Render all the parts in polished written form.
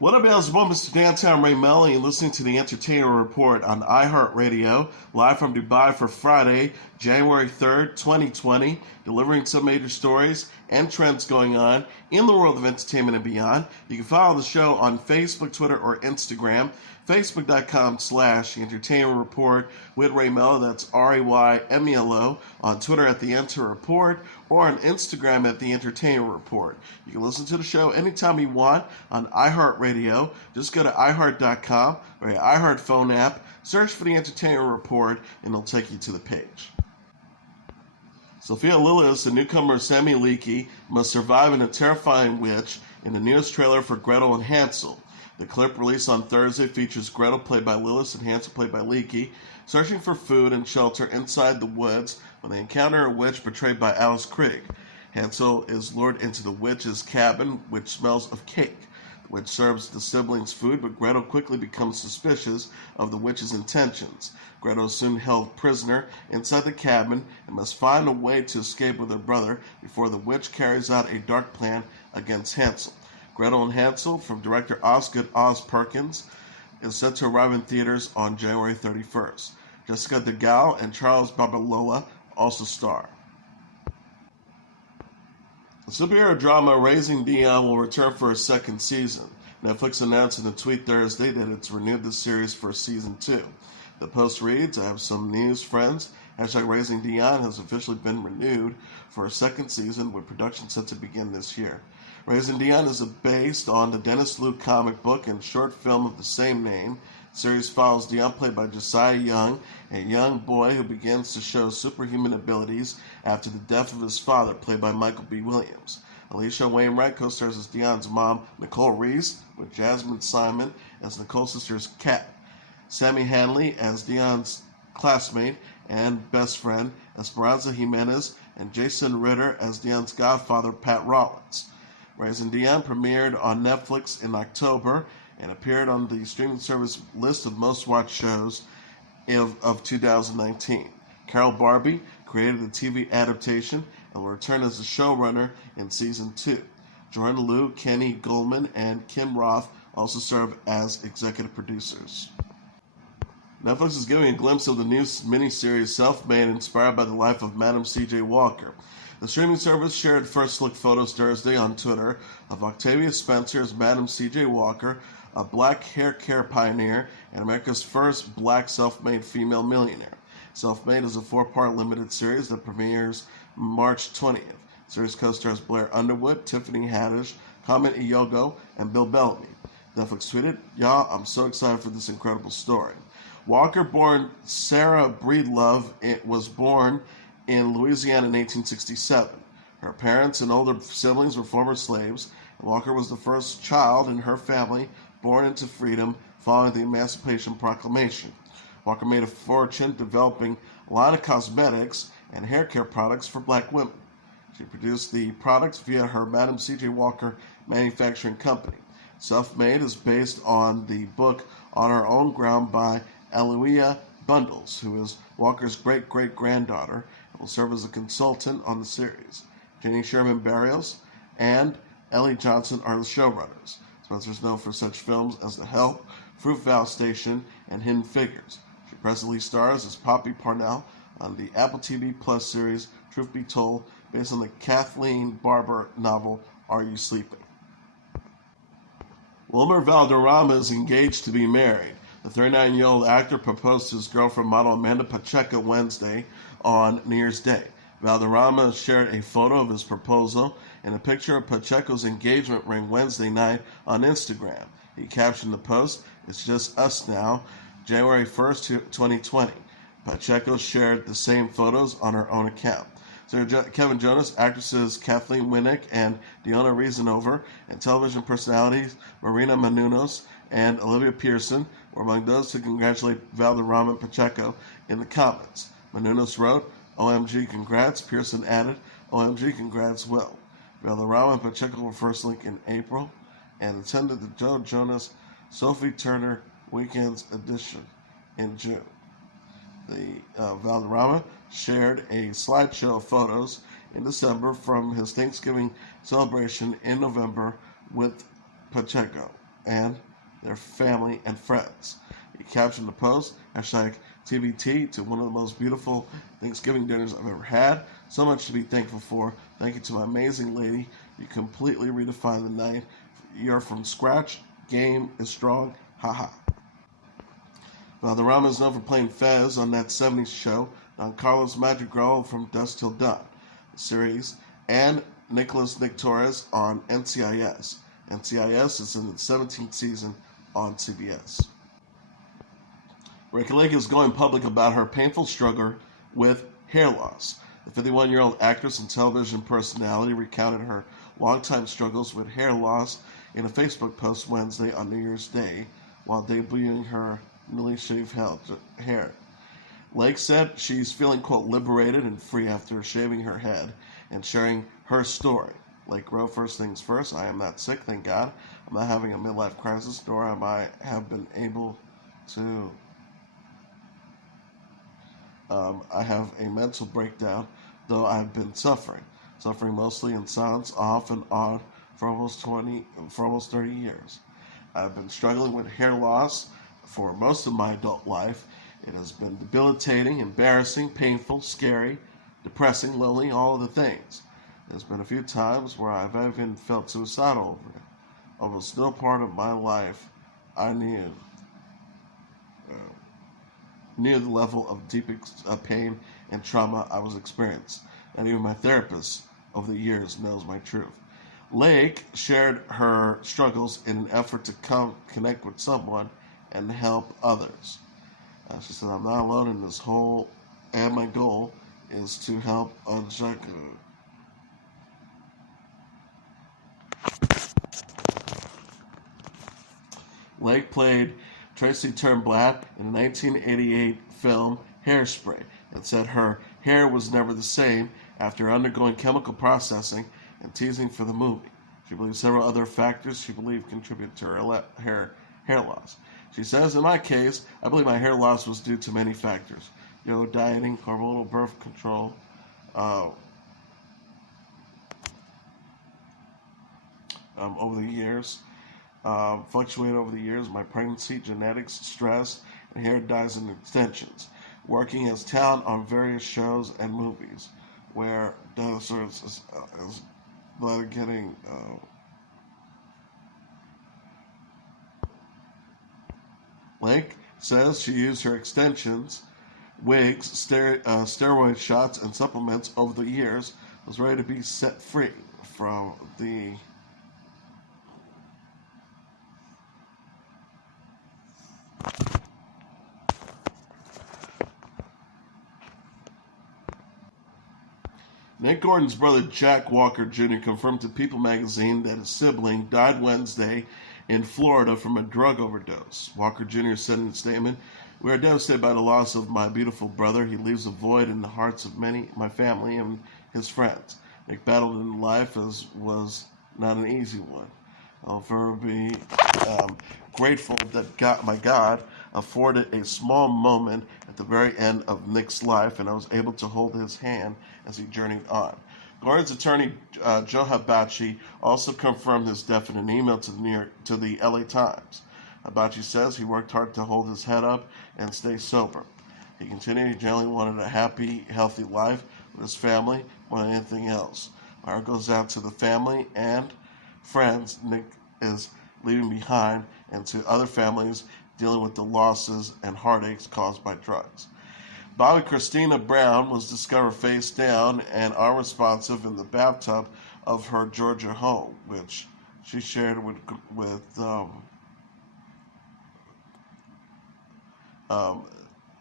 What up, y'all? It's Mr. Downtown Ray Melo, and you're listening to the Entertainer Report on iHeartRadio, live from Dubai for Friday, January 3rd, 2020, delivering some major stories and trends going on in the world of entertainment and beyond. You can follow the show on Facebook, Twitter, or Instagram. Facebook.com/The Entertainer Report with Ray Melo, that's RAYMELO, on Twitter at The Enter Report, or on Instagram at The Entertainer Report. You can listen to the show anytime you want on iHeartRadio. Just go to iHeart.com or your iHeart phone app, search for The Entertainer Report, and it'll take you to the page. Sophia Lillis, the newcomer Sammy Leakey, must survive in a terrifying witch in the newest trailer for Gretel and Hansel. The clip released on Thursday features Gretel, played by Lillis, and Hansel, played by Leakey, searching for food and shelter inside the woods when they encounter a witch portrayed by Alice Krige. Hansel is lured into the witch's cabin, which smells of cake. The witch serves the siblings food, but Gretel quickly becomes suspicious of the witch's intentions. Gretel is soon held prisoner inside the cabin and must find a way to escape with her brother before the witch carries out a dark plan against Hansel. Gretel and Hansel, from director Osgood Oz Perkins, is set to arrive in theaters on January 31st. Jessica DeGale and Charles Babalola also star. The superhero drama Raising Dion will return for a second season. Netflix announced in a tweet Thursday that it's renewed the series for season 2. The post reads, "I have some news, friends. Raising Dion has officially been renewed for a second season, with production set to begin this year. Raising Dion is based on the Dennis Liu comic book and short film of the same name. The series follows Dion, played by Josiah Young, a young boy who begins to show superhuman abilities after the death of his father, played by Michael B. Williams. Alicia Wainwright co-stars as Dion's mom, Nicole Reese, with Jasmine Simon as Nicole's sister's Kat. Sammy Hanley as Dion's classmate and best friend, Esperanza Jimenez, and Jason Ritter as Dion's godfather, Pat Rollins. Raising Dion premiered on Netflix in October and appeared on the streaming service list of most watched shows of 2019. Carol Barbie created the TV adaptation and will return as a showrunner in season 2. Jordan Liu, Kenny Goldman, and Kim Roth also serve as executive producers. Netflix is giving a glimpse of the new miniseries Self-Made, inspired by the life of Madam C.J. Walker. The streaming service shared first-look photos Thursday on Twitter of Octavia Spencer as Madam C.J. Walker, a black hair care pioneer and America's first black self-made female millionaire. Self-Made is a 4-part limited series that premieres March 20th. The series co-stars Blair Underwood, Tiffany Haddish, Carmen Ejogo, and Bill Bellamy. Netflix tweeted, "Y'all, I'm so excited for this incredible story." Walker-born Sarah Breedlove was born in Louisiana in 1867. Her parents and older siblings were former slaves, and Walker was the first child in her family born into freedom following the Emancipation Proclamation. Walker made a fortune developing a line of cosmetics and hair care products for black women. She produced the products via her Madam C.J. Walker manufacturing company. Self-Made is based on the book On Her Own Ground by Alewiah Bundles, who is Walker's great-great-granddaughter, and will serve as a consultant on the series. Jenny Sherman Barrios and Ellie Johnson are the showrunners. Spencer is known for such films as The Help, Fruitvale Station, and Hidden Figures. She presently stars as Poppy Parnell on the Apple TV Plus series Truth Be Told, based on the Kathleen Barber novel Are You Sleeping? Wilmer Valderrama is engaged to be married. The 39-year-old actor proposed to his girlfriend, model Amanda Pacheco, Wednesday on New Year's Day. Valderrama shared a photo of his proposal and a picture of Pacheco's engagement ring Wednesday night on Instagram. He captioned the post, "It's just us now, January 1st, 2020. Pacheco shared the same photos on her own account. Sarah Kevin Jonas, actresses Kathleen Winnick and Diona Reasonover, and television personalities Marina Menounos and Olivia Pearson were among those to congratulate Valderrama and Pacheco in the comments. Menounos wrote, "OMG, congrats." Pearson added, "OMG, congrats, Will." Valderrama and Pacheco were first linked in April and attended the Joe Jonas Sophie Turner Weekends edition in June. The Valderrama shared a slideshow of photos in December from his Thanksgiving celebration in November with Pacheco and their family and friends. He captioned the post, hashtag TBT, to one of the most beautiful Thanksgiving dinners I've ever had. So much to be thankful for. Thank you to my amazing lady. You completely redefined the night. You're from scratch. Game is strong. Haha. Valderrama is known for playing Fez on that 70s show, Don Carlos Madrigal from Dusk Till Dawn, the series, and Nicholas Nick Torres on NCIS. NCIS is in its 17th season on CBS. Ricki Lake is going public about her painful struggle with hair loss. The 51-year-old actress and television personality recounted her longtime struggles with hair loss in a Facebook post Wednesday on New Year's Day while debuting her newly shaved hair. Lake said she's feeling, quote, liberated and free after shaving her head and sharing her story. Lake wrote, "First things first, I am not sick, thank God. I'm not having a midlife crisis, nor am I have been able to I have a mental breakdown, though I've been suffering mostly in silence, off and on, for almost 30 years. I've been struggling with hair loss for most of my adult life. It has been debilitating, embarrassing, painful, scary, depressing, lonely, all of the things. There's been a few times where I've even felt suicidal over it. Almost no part of my life I knew the level of deep pain and trauma I was experiencing. And even my therapist over the years knows my truth." Lake shared her struggles in an effort to connect with someone and help others. She said, "I'm not alone in this whole, and my goal is to help Ozzy." Lake played Tracy Turnblad in the 1988 film Hairspray and said her hair was never the same after undergoing chemical processing and teasing for the movie. She believes several other factors contributed to her hair loss. She says, "In my case, I believe my hair loss was due to many factors. Dieting, hormonal birth control, over the years, fluctuated over the years, my pregnancy, genetics, stress, and hair dyes and extensions. Working as talent on various shows and movies where dinosaurs is getting Lake says she used her extensions, wigs, steroid shots, and supplements over the years, was ready to be set free from the Nick Gordon's brother Jack Walker Jr. confirmed to People magazine that his sibling died Wednesday in Florida from a drug overdose. Walker Jr. said in a statement, "We are devastated by the loss of my beautiful brother. He leaves a void in the hearts of many, my family and his friends. Nick battled in life as was not an easy one. I'll forever be grateful that my God afforded a small moment at the very end of Nick's life, and I was able to hold his hand as he journeyed on." Gordon's attorney, Joe Hibachi, also confirmed his death in an email to the LA Times. Hibachi says he worked hard to hold his head up and stay sober. He continued, he generally wanted a happy, healthy life with his family more than anything else. My heart goes out to the family and friends Nick is leaving behind, and to other families dealing with the losses and heartaches caused by drugs. Bobbi Kristina Brown was discovered face down and unresponsive in the bathtub of her Georgia home, which she shared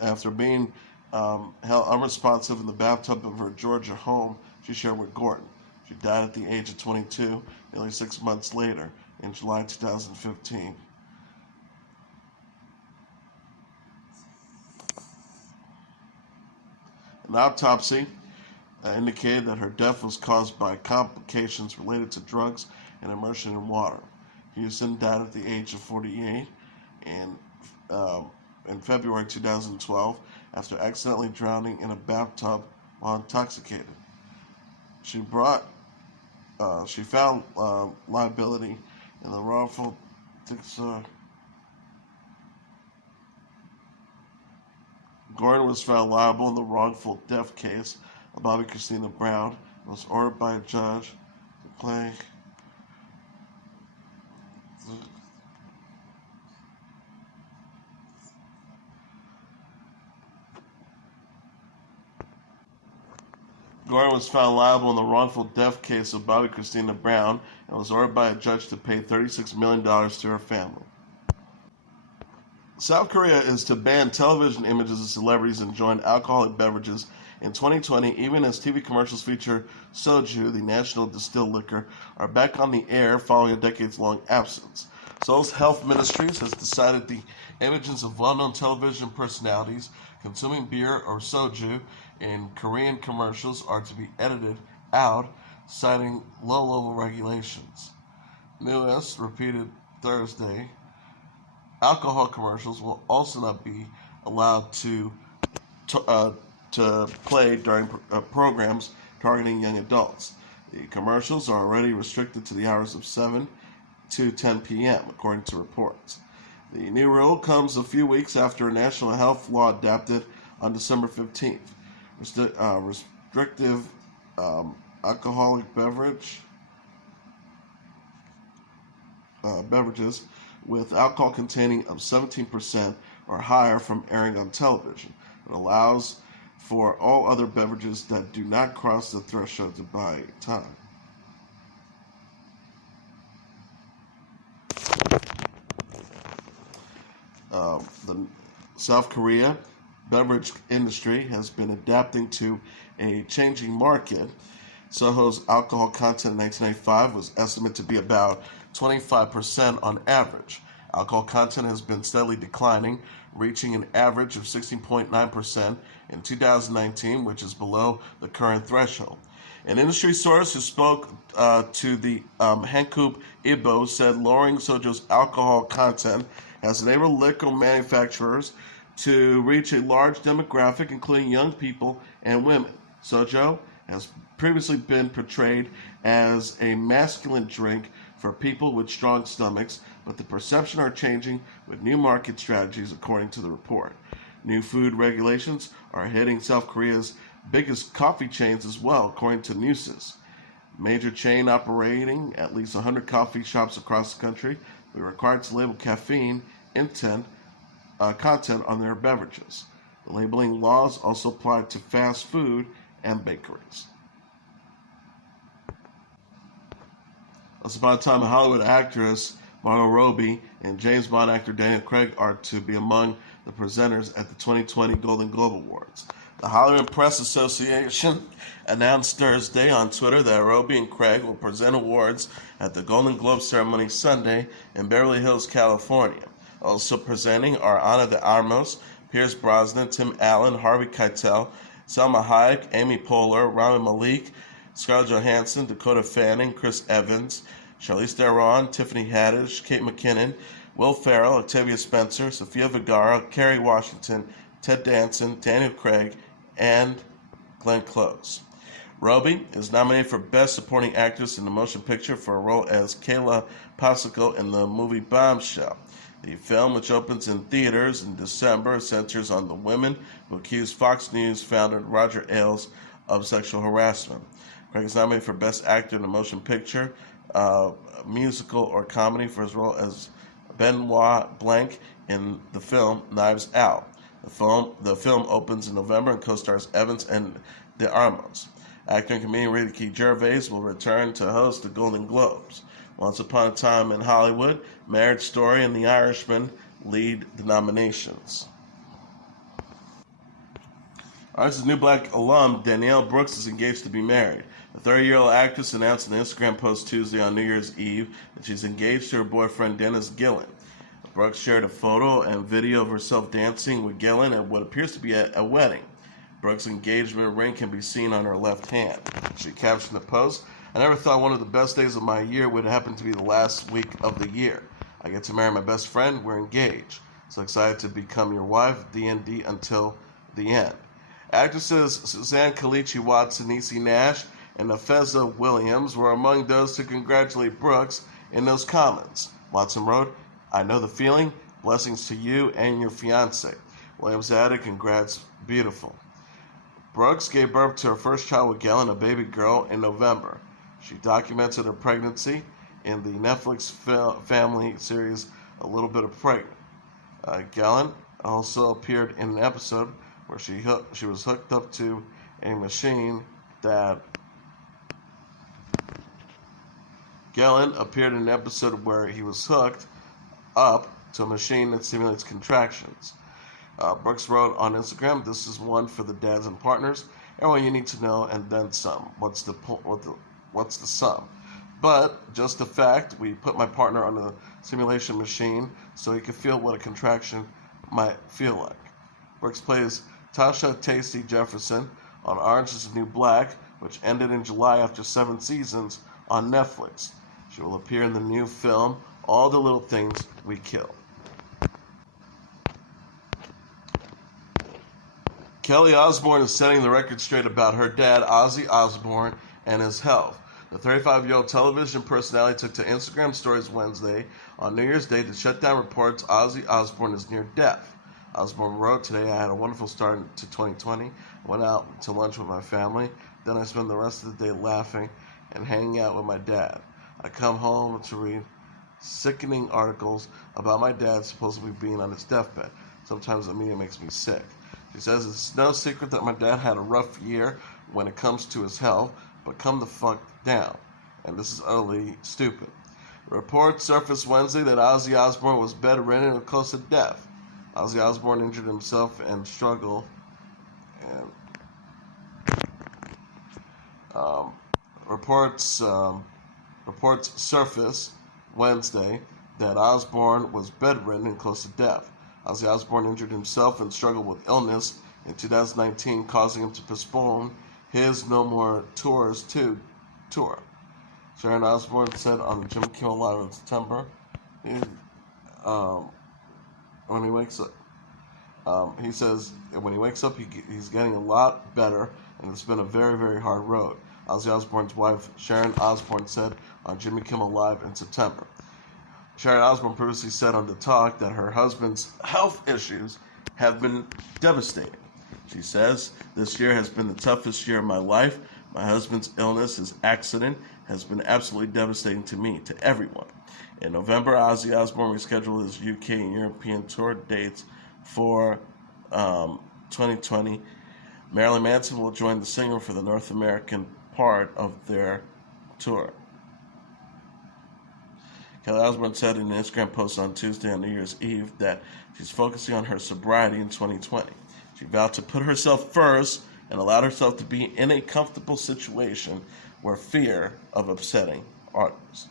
after being held unresponsive in the bathtub of her Georgia home she shared with Gordon. She died at the age of 22, nearly 6 months later, in July 2015. An autopsy indicated that her death was caused by complications related to drugs and immersion in water. Houston died at the age of 48 in February 2012 after accidentally drowning in a bathtub while intoxicated. She found liability in the wrongful Gordon was found liable in the wrongful death case of Bobbi Kristina Brown and was ordered by a judge to play. Gordon was found liable in the wrongful death case of Bobbi Kristina Brown and was ordered by a judge to pay $36 million to her family. South Korea is to ban television images of celebrities enjoying alcoholic beverages in 2020, even as TV commercials feature soju, the national distilled liquor, are back on the air following a decades-long absence. Seoul's Health Ministries has decided the images of well-known television personalities consuming beer or soju in Korean commercials are to be edited out, citing low-level regulations. Newest, repeated Thursday, alcohol commercials will also not be allowed to play during programs targeting young adults. The commercials are already restricted to the hours of 7 to 10 p.m., according to reports. The new rule comes a few weeks after a national health law adopted on December 15th. Restrictive alcoholic beverages with alcohol containing of 17% or higher from airing on television. It allows for all other beverages that do not cross the threshold to buy time. The South Korea beverage industry has been adapting to a changing market. Soho's alcohol content in 1995 was estimated to be about 25% on average. Alcohol content has been steadily declining, reaching an average of 16.9% in 2019, which is below the current threshold. An industry source who spoke to the Hankuk Ibo said lowering soju's alcohol content has enabled liquor manufacturers to reach a large demographic, including young people and women. Soju has previously been portrayed as a masculine drink for people with strong stomachs, but the perception are changing with new market strategies, according to the report. New food regulations are hitting South Korea's biggest coffee chains as well, according to Newses. Major chain operating at least 100 coffee shops across the country will be required to label caffeine content on their beverages. The labeling laws also apply to fast food and bakeries. Once upon a time, a Hollywood actress, Margot Robbie, and James Bond actor Daniel Craig are to be among the presenters at the 2020 Golden Globe Awards. The Hollywood Press Association announced Thursday on Twitter that Robbie and Craig will present awards at the Golden Globe ceremony Sunday in Beverly Hills, California. Also presenting are Ana de Armas, Pierce Brosnan, Tim Allen, Harvey Keitel, Salma Hayek, Amy Poehler, Rami Malek, Scarlett Johansson, Dakota Fanning, Chris Evans, Charlize Theron, Tiffany Haddish, Kate McKinnon, Will Ferrell, Octavia Spencer, Sofia Vergara, Kerry Washington, Ted Danson, Daniel Craig, and Glenn Close. Robbie is nominated for Best Supporting Actress in the Motion Picture for a role as Kelly Osbourne in the movie Bombshell. The film, which opens in theaters in December, centers on the women who accused Fox News founder Roger Ailes of sexual harassment. Craig is nominated for Best Actor in a Motion Picture, musical, or comedy for his role as Benoit Blanc in the film Knives Out. The film opens in November and co-stars Evans and de Armas. Actor and comedian Ricki Gervais will return to host the Golden Globes. Once Upon a Time in Hollywood, Marriage Story, and The Irishman lead the nominations. This new black alum, Danielle Brooks, is engaged to be married. The 30-year-old actress announced in an Instagram post Tuesday on New Year's Eve that she's engaged to her boyfriend, Dennis Gillen. Brooks shared a photo and video of herself dancing with Gillen at what appears to be a wedding. Brooks' engagement ring can be seen on her left hand. She captioned the post, "I never thought one of the best days of my year would happen to be the last week of the year. I get to marry my best friend. We're engaged. So excited to become your wife, D&D until the end." Actresses Suzanne Kalichi Watson, Niecy Nash, and Nafeza Williams were among those to congratulate Brooks in those comments. Watson wrote, I know the feeling. Blessings to you and your fiance. Williams added, congrats, beautiful. Brooks gave birth to her first child with Gellin, a baby girl, in November. She documented her pregnancy in the Netflix family series A Little Bit of Pregnant. Gellin also appeared in an episode where she was hooked up to a machine that Gellin appeared in an episode where he was hooked up to a machine that simulates contractions. Brooks wrote on Instagram, "This is one for the dads and partners. Everyone you need to know, and then some. What's the sum? But just the fact, we put my partner on a simulation machine so he could feel what a contraction might feel like." Brooks plays Tasha Tasty Jefferson on Orange is the New Black, which ended in July after 7 seasons on Netflix. She will appear in the new film All the Little Things We Kill. Kelly Osbourne is setting the record straight about her dad, Ozzy Osbourne, and his health. The 35-year-old television personality took to Instagram stories Wednesday on New Year's Day to shut down reports Ozzy Osbourne is near death. Osbourne wrote, "Today I had a wonderful start to 2020. I went out to lunch with my family. Then I spent the rest of the day laughing and hanging out with my dad. I come home to read sickening articles about my dad supposedly being on his deathbed. Sometimes the media makes me sick." She says, "It's no secret that my dad had a rough year when it comes to his health, but come the fuck down. And this is utterly stupid." Reports surfaced Wednesday that Ozzy Osbourne was bedridden and close to death. Ozzy Osbourne injured himself and struggled. Reports surfaced Wednesday that Osbourne was bedridden and close to death. Ozzy Osbourne injured himself and struggled with illness in 2019, causing him to postpone his No More Tours 2 tour. Sharon Osbourne said on Jimmy Kimmel Live in September, when he wakes up, he says when he wakes up, he's getting a lot better, and it's been a very, very hard road. Ozzy Osbourne's wife, Sharon Osbourne, said on Jimmy Kimmel Live in September. Sharon Osbourne previously said on The Talk that her husband's health issues have been devastating. She says, "This year has been the toughest year of my life. My husband's illness, his accident, has been absolutely devastating to me, to everyone." In November, Ozzy Osbourne rescheduled his UK and European tour dates for 2020. Marilyn Manson will join the singer for the North American part of their tour. Kelly Osbourne said in an Instagram post on Tuesday on New Year's Eve that she's focusing on her sobriety in 2020. She vowed to put herself first and allowed herself to be in a comfortable situation where fear of upsetting others.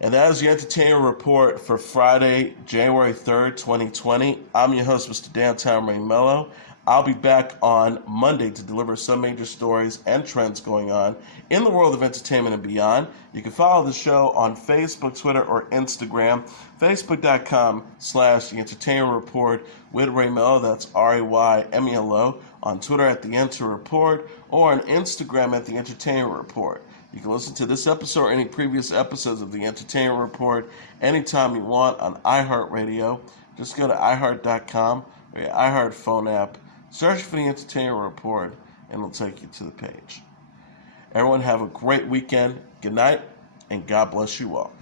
And that is the Entertainment Report for Friday, January 3rd, 2020. I'm your host, Mr. Downtown Ray Melo. I'll be back on Monday to deliver some major stories and trends going on in the world of entertainment and beyond. You can follow the show on Facebook, Twitter, or Instagram. Facebook.com/The Entertainment Report with Ray Melo. That's RAYMELO. On Twitter at The Enter Report, or on Instagram at The Entertainment Report. You can listen to this episode or any previous episodes of The Entertainment Report anytime you want on iHeartRadio. Just go to iHeart.com or your iHeart phone app. Search for The Entertainment Report, and it'll take you to the page. Everyone have a great weekend. Good night, and God bless you all.